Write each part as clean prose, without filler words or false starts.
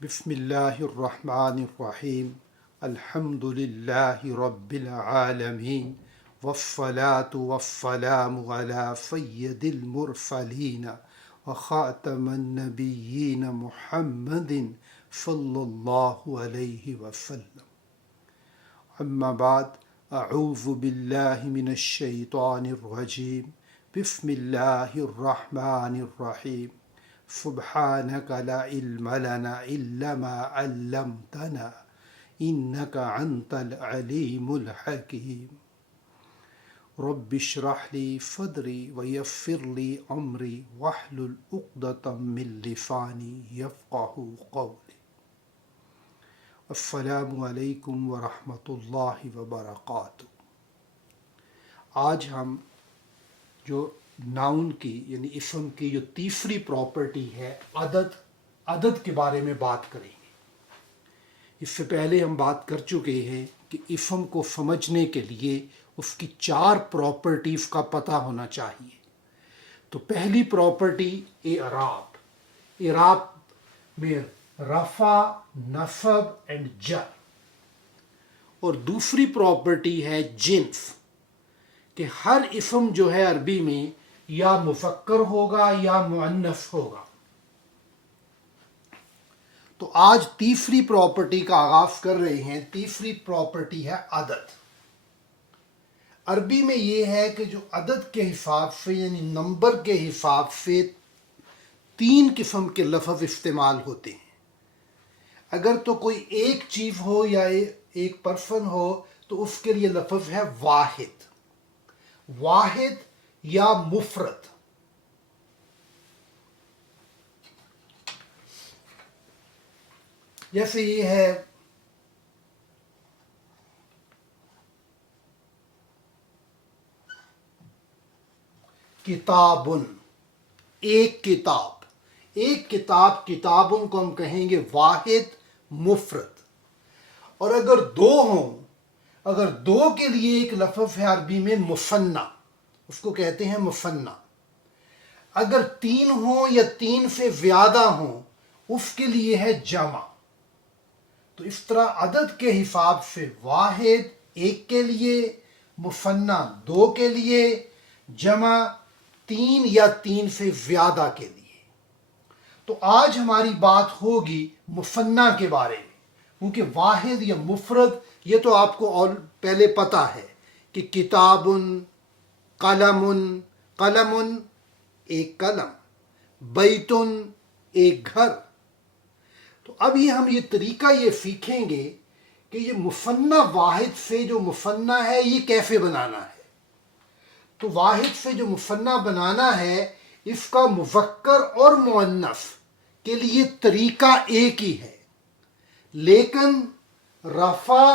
بسم اللہ الرحمن الرحیم الحمد للہ رب العالمین والصلاة والسلام علی سید المرسلین وخاتم النبیین محمد صلی اللہ علیہ وسلم اما بعد اعوذ باللہ من الشیطان الرجیم بسم اللہ الرحمن الرحیم سبحانك لا علم لنا إلا ما علمتنا إنك أنت العليم الحكيم رب اشرح لي صدري ويسر لي أمري واحلل عقدة من لساني يفقهوا قولي السلام علیکم ورحمۃ اللہ وبرکاتہ۔ آج ہم جو ناؤن کی یعنی اسم کی جو تیسری پراپرٹی ہے عدد کے بارے میں بات کریں گے۔ اس سے پہلے ہم بات کر چکے ہیں کہ اسم کو سمجھنے کے لیے اس کی 4 پراپرٹیز کا پتہ ہونا چاہیے۔ تو پہلی پراپرٹی اعراب میں رفع، نصب اینڈ جر، اور دوسری پراپرٹی ہے جنس، کہ ہر اسم جو ہے عربی میں یا مذکر ہوگا یا مؤنث ہوگا۔ تو آج تیسری پراپرٹی کا آغاز کر رہے ہیں۔ تیسری پراپرٹی ہے عدد۔ عربی میں یہ ہے کہ جو عدد کے حساب سے یعنی نمبر کے حساب سے 3 قسم کے لفظ استعمال ہوتے ہیں۔ اگر تو کوئی ایک چیز ہو یا ایک پرسن ہو تو اس کے لیے لفظ ہے واحد یا مفرد۔ جیسے یہ ہے کتابن، ایک کتاب۔ ایک کتاب، کتابن کو ہم کہیں گے واحد مفرد۔ اور اگر 2 ہوں، اگر 2 کے لیے ایک لفظ ہے عربی میں مثنی، اس کو کہتے ہیں مثنی۔ اگر 3 ہوں یا 3 سے زیادہ ہوں اس کے لیے ہے جمع۔ تو اس طرح عدد کے حساب سے واحد 1 کے لیے، مثنی 2 کے لیے، جمع 3 یا 3 سے زیادہ کے لیے۔ تو آج ہماری بات ہوگی مثنی کے بارے میں، کیونکہ واحد یا مفرد یہ تو آپ کو پہلے پتہ ہے کہ کتابن، قلم ایک قلم، بیتن ایک گھر۔ تو اب ہم یہ طریقہ یہ سیکھیں گے کہ یہ مثنی واحد سے جو مثنی ہے یہ کیسے بنانا ہے۔ تو واحد سے جو مثنی بنانا ہے اس کا مذکر اور مؤنث کے لیے طریقہ ایک ہی ہے، لیکن رفع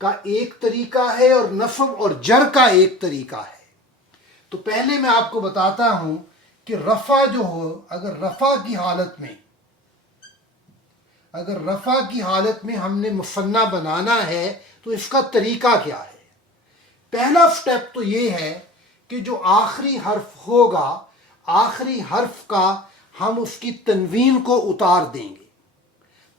کا ایک طریقہ ہے اور نصب اور جر کا ایک طریقہ ہے۔ تو پہلے میں آپ کو بتاتا ہوں کہ رفع جو ہو، اگر رفع کی حالت میں ہم نے مثنی بنانا ہے تو اس کا طریقہ کیا ہے۔ پہلا سٹیپ تو یہ ہے کہ جو آخری حرف ہوگا، آخری حرف کا ہم اس کی تنوین کو اتار دیں گے۔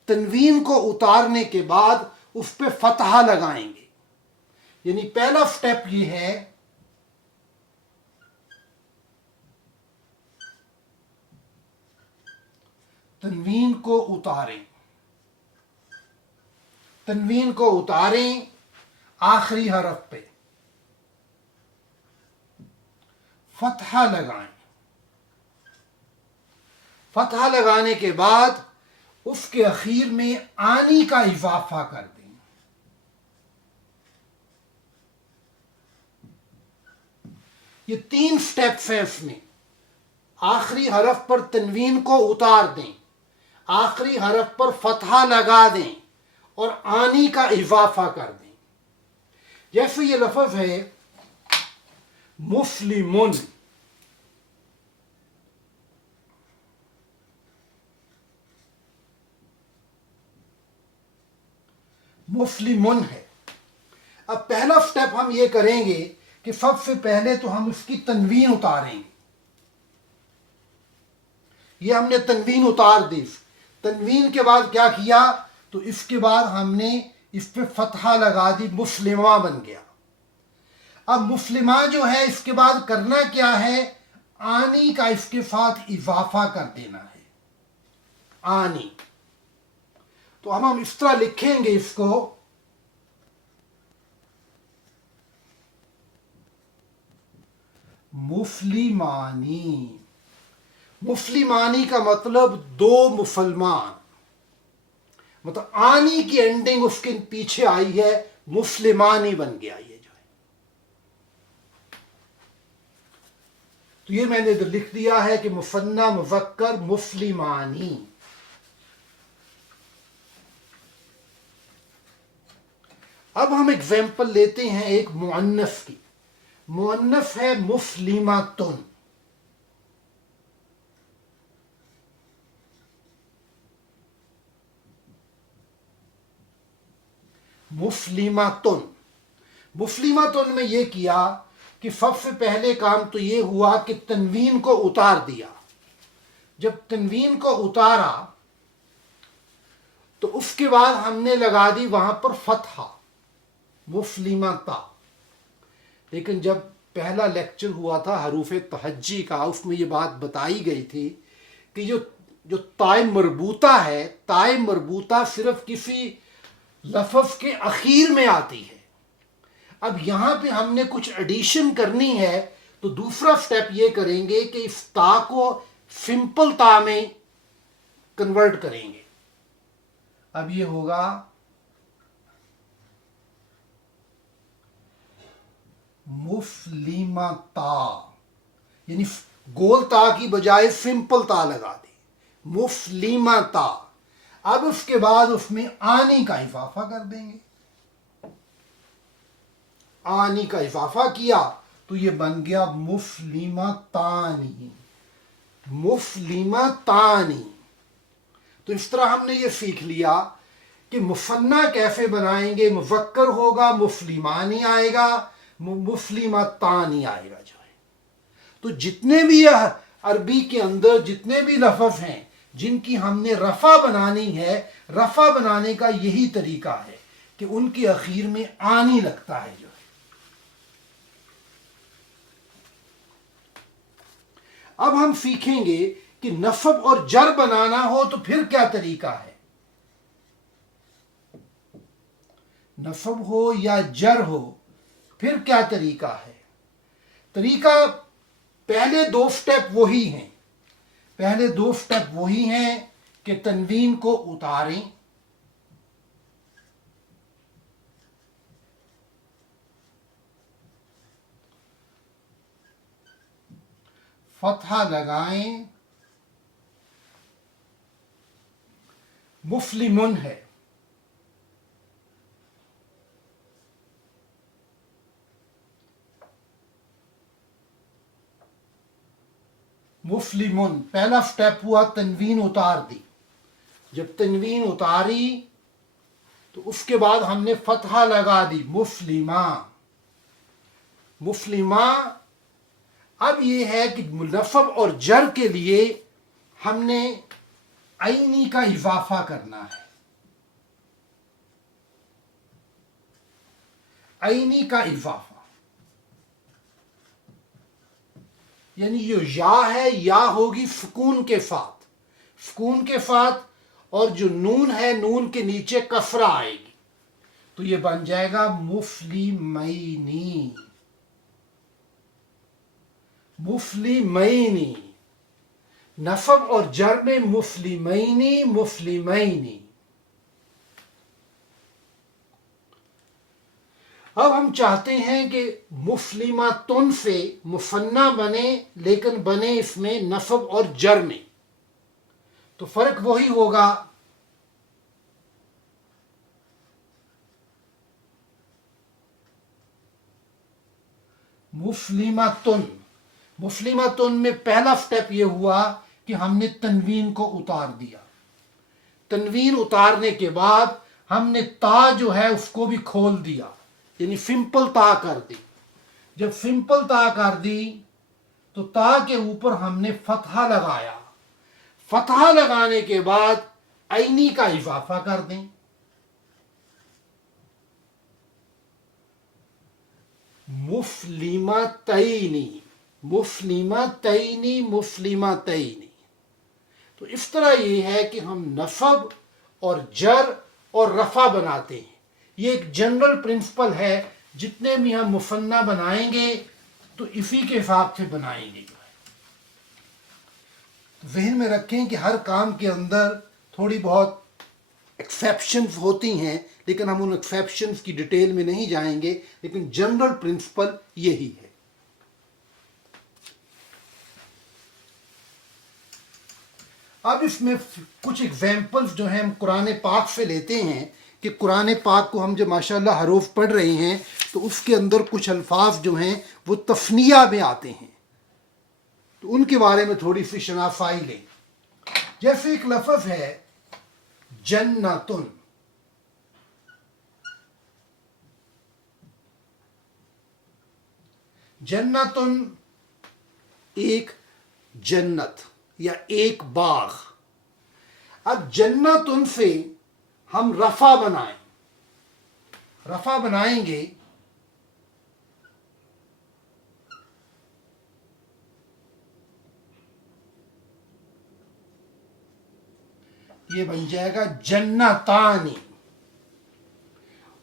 تنوین کو اتارنے کے بعد اس پہ فتحہ لگائیں گے۔ یعنی پہلا سٹیپ یہ ہے تنوین کو اتاریں آخری حرف پہ، فتحہ لگائیں۔ فتحہ لگانے کے بعد اس کے اخیر میں آنی کا اضافہ کر دیں۔ یہ 3 سٹیپس ہیں اس میں۔ آخری حرف پر تنوین کو اتار دیں، آخری حرف پر فتحہ لگا دیں اور آنی کا اضافہ کر دیں۔ جیسے یہ لفظ ہے مسلمون، مسلمون ہے۔ اب پہلا سٹیپ ہم یہ کریں گے کہ سب سے پہلے تو ہم اس کی تنوین اتاریں گے۔ یہ ہم نے تنوین اتار دی۔ तनवीन के बाद क्या किया, तो इसके बाद हमने इस पे फतहा लगा दी, मुस्लिमा बन गया। अब मुस्लिमा जो है इसके बाद करना क्या है, आनी का इसके साथ इजाफा कर देना है, आनी। तो हम इस तरह लिखेंगे इसको, मुस्लिमानी। मुस्लिमानी का मतलब दो मुसलमान, मतलब आनी की एंडिंग उसके पीछे आई है, मुस्लिमानी बन गया ये जो है। तो ये मैंने इधर लिख दिया है कि मुसन्ना मुज़क्कर मुस्लिमानी। अब हम एग्जाम्पल लेते हैं एक मुअन्नस की। मुअन्नस है मुस्लिमातुन। मुस्लिमातुन, मुस्लिमातुन में ये किया कि सबसे पहले काम तो ये हुआ कि तनवीन को उतार दिया। जब तनवीन को उतारा तो उसके बाद हमने लगा दी वहां पर फतहा, मुस्लिमाता। लेकिन जब पहला लेक्चर हुआ था हरूफ तहज्जी का, उसमें ये बात बताई गई थी कि जो ताय मरबूता है, ताय मरबूता सिर्फ किसी लफ्ज़ के आखिर में आती है। अब यहां पे हमने कुछ एडिशन करनी है, तो दूसरा स्टेप ये करेंगे कि इस ता को सिंपल ता में कन्वर्ट करेंगे। अब ये होगा मुस्लिमाता, यानी गोल ता की बजाय सिंपल ता लगा दी, मुस्लिमाता। अब उसके बाद उसमें आनी का इजाफा कर देंगे। आनी का इजाफा किया तो ये बन गया मुस्लिमातानी, मुस्लिमातानी। तो इस तरह हमने ये सीख लिया कि मुसन्ना कैसे बनाएंगे, मुज़क्कर होगा, मुस्लिमानी आएगा, मुस्लिमातानी आएगा जो है। तो जितने भी अरबी के अंदर जितने भी लफ्ज़ हैं जिनकी हमने रफ़ा बनानी है, रफ़ा बनाने का यही तरीका है कि उनके आखिर में आनी लगता है जो है। अब हम सीखेंगे कि नस्ब और जर बनाना हो तो फिर क्या तरीका है। नस्ब हो या जर हो फिर क्या तरीका है। तरीका पहले दो स्टेप वही हैं, पहले दो स्टेप वही हैं कि तनवीन को उतारें, फतहा लगाएं, मुस्लिमुन है, मुस्लिमुन। पहला स्टेप हुआ तनवीन उतार दी। जब तनवीन उतारी तो उसके बाद हमने फतहा लगा दी, मुस्लिमा, मुस्लिमा। अब ये है कि नस्ब और जर के लिए हमने आईनी का इजाफा करना है, आईनी का इजाफा, यानी जो या है या होगी सुकून के साथ, सुकून के साथ, और जो नून है नून के नीचे कसरा आएगी, तो ये बन जाएगा मुस्लिमैनी, मुस्लिमैनी। नस्ब और जर में मुस्लिमैनी, मुस्लिमैनी। अब हम चाहते हैं कि मुस्लिमातुन से मुसन्ना बने, लेकिन बने इसमें नस्ब और जर में। तो फर्क वही होगा, मुस्लिमातुन। मुस्लिमातुन में पहला स्टेप यह हुआ कि हमने तनवीन को उतार दिया। तनवीन उतारने के बाद हमने ता जो है उसको भी खोल दिया, यानी सिंपल ता कर दी। जब सिंपल ता कर दी तो ता के ऊपर हमने फतहा लगाया। फतहा लगाने के बाद आईनी का इजाफा कर दें, मुफलिमतैनी, मुफलिमतैनी, मुफलिमतैनी। तो इस तरह ये है कि हम नफब और जर और रफा बनाते हैं। ये एक जनरल प्रिंसिपल है, जितने भी हम मुफन्ना बनाएंगे तो इसी के हिसाब से बनाएंगे। ज़हन में रखें कि हर काम के अंदर थोड़ी बहुत एक्सेप्शंस होती हैं, लेकिन हम उन एक्सेप्शंस की डिटेल में नहीं जाएंगे, लेकिन जनरल प्रिंसिपल यही है। अब इसमें कुछ एग्जाम्पल्स जो हैं हम कुरान पाक से लेते हैं कि कुरान पाक को हम जब माशाअल्लाह हरूफ पढ़ रहे हैं तो उसके अंदर कुछ अल्फाज जो हैं वो तफनिया में आते हैं, तो उनके बारे में थोड़ी सी शनाफाई लें। जैसे एक लफ्ज़ है जन्नतुन, जन्नतुन एक जन्नत या एक बाग। अब जन्नतुन से हम रफा बनाएं, रफा बनाएंगे ये बन जाएगा जन्नतानी,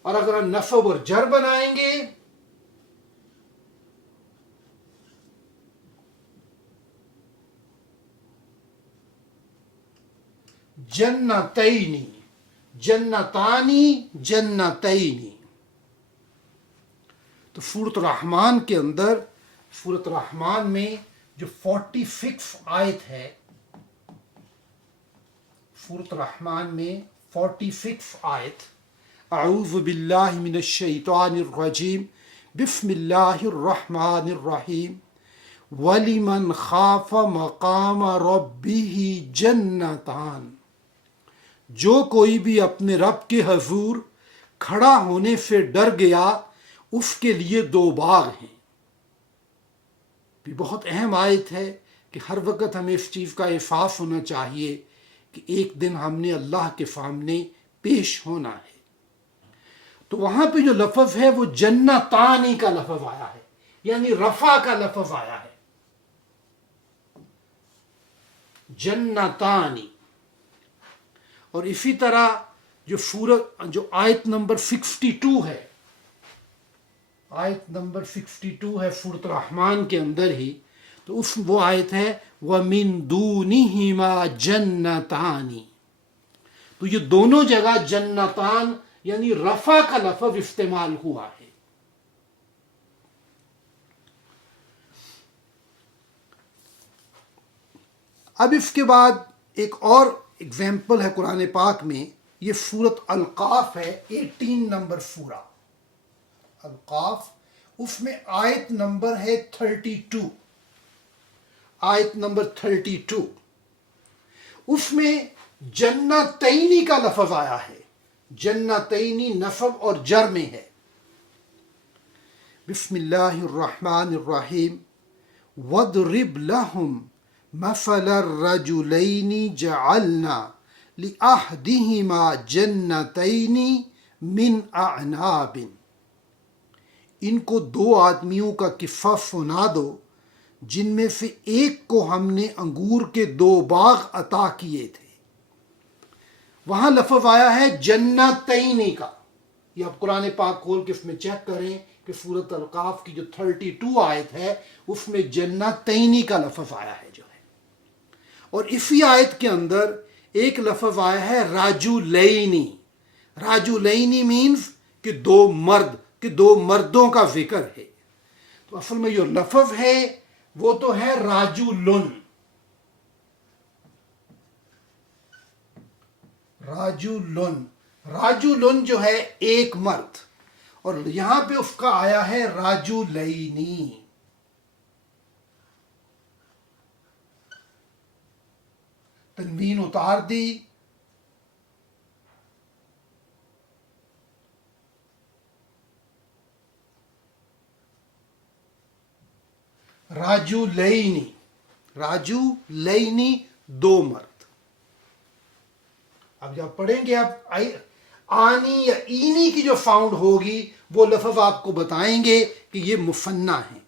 और अगर हम नफब और जर बनाएंगे जन्नतैनी, जन्नतानी, जन्नतैनी। तो सूरत रहमान के अंदर, सूरत रहमान में जो 46 आयत है, सूरत रहमान में 46 आयत, अऊज़ु बिल्लाहि मिनश शैतानिर रजीम, बिस्मिल्लाहिर रहमानिर रहीम, वलिमन खाफ मकाम रब्बिही जन्नतान। जो कोई भी अपने रब के हजूर खड़ा होने से डर गया, उसके लिए दो बाग हैं। भी बहुत अहम आयत है कि हर वक्त हमें इस चीज़ का एहसास होना चाहिए कि एक दिन हमने अल्लाह के सामने पेश होना है। तो वहां पे जो लफ्ज़ है वो जन्नतानी का लफ्ज़ आया है, यानी रफा का लफ्ज़ आया है, जन्नतानी। और इसी तरह जो आयत नंबर 62 है, आयत नंबर 62 है सूरत रहमान के अंदर ही, तो वो आयत है वमिन दूनिहिमा जन्नतानी। तो ये दोनों जगह जन्नतान यानी रफा का लफ्ज़ इस्तेमाल हुआ है। अब इसके बाद एक और एग्जाम्पल है कुरान पाक में, ये सूरत अल-काफ है, 18 नंबर सूरा अल-काफ, उसमें आयत नंबर है 32, आयत नंबर 32। उसमें जन्नतैनी का लफ्ज़ आया है, जन्नतैनी नफब और जर में है। बिस्मिल्लाहिर रहमानिर रहीम, वदरिब लहुम मसलर रजुलैनी जअलना लिअहदिहिमा जन्नतैनी मिन अअनाबिन। इनको दो आदमियों का किस्सा सुना दो जिनमें से एक को हमने अंगूर के दो बाग अता किए थे। वहां लफ्ज़ आया है जन्नतैनी का। ये आप कुरान पाक खोल के इसमें चेक करें कि सूरत अल-काफ की जो 32 आयत है उसमें जन्नतैनी का लफ्ज़ आया है जो है। और इसी आयत के अंदर एक लफ्ज़ आया है राजुलैनी। राजुलैनी मीन्स कि दो मर्द, कि दो मर्दों का जिक्र है। तो असल में जो लफ्ज़ है वो तो है राजुलुन, राजुलुन। राजुलुन जो है एक मर्द, और यहां पे उसका आया है राजुलैनी। तनवीन उतार दी, राजुलैनी, राजुलैनी दो मर्द। اب جب پڑھیں گے اب آنی یا اینی کی جو فاؤنڈ ہوگی وہ لفظ آپ کو بتائیں گے کہ یہ مثنی ہیں.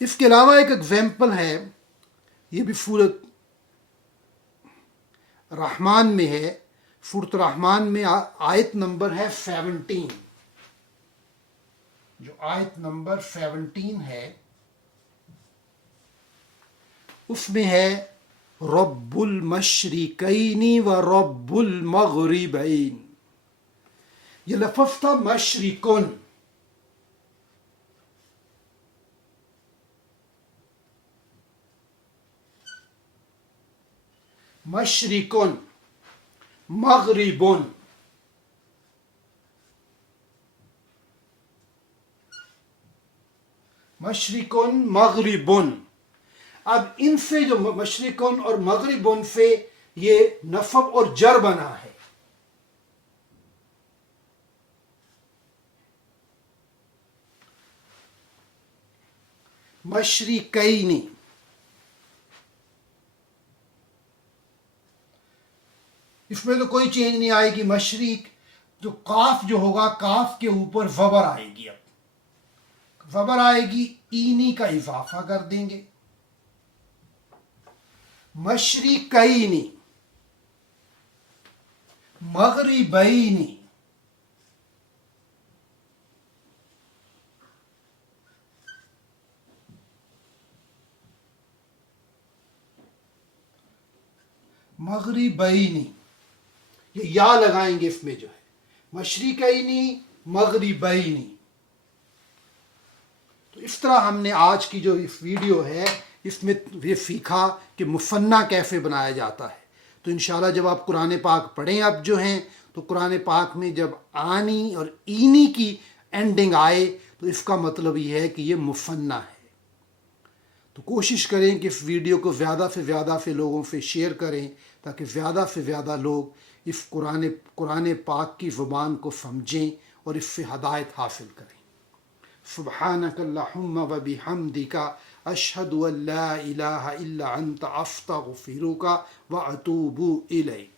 اس کے علاوہ ایک ایگزامپل ہے، یہ بھی سورۃ رحمان میں ہے. سورۃ رحمان میں آیت نمبر ہے 17. جو آیت نمبر 17 ہے اس میں ہے رب المشرقین و رب المغربین. یہ لفظ تھا مشرقن. مشرقن مغربن. مشرقن مغربن. اب ان سے جو مشرقن اور مغربن سے یہ نصب اور جر بنا ہے. مشرقین. اس میں تو کوئی چینج نہیں آئے گی. مشرق جو قاف جو ہوگا کاف کے اوپر زبر آئے گی. اب زبر آئے گی، اینی کا اضافہ کر دیں گے. مشرقین مغربین. مغربین یہ یا لگائیں گے اس میں جو ہے مشرقینی مغربینی. تو اس طرح ہم نے آج کی جو اس ویڈیو ہے اس میں یہ سیکھا کہ مثنی کیسے بنایا جاتا ہے. تو انشاءاللہ جب آپ قرآن پاک پڑھیں اب جو ہیں تو قرآن پاک میں جب آنی اور اینی کی اینڈنگ آئے تو اس کا مطلب یہ ہے کہ یہ مثنی ہے. تو کوشش کریں کہ اس ویڈیو کو زیادہ سے لوگوں سے شیئر کریں تاکہ زیادہ سے زیادہ لوگ اس قرآن پاک کی زبان کو سمجھیں اور اس سے ہدایت حاصل کریں. سبحانک اللہم و بحمدک اشہد ان لا الہ الا انت استغفرک و اتوب الیک.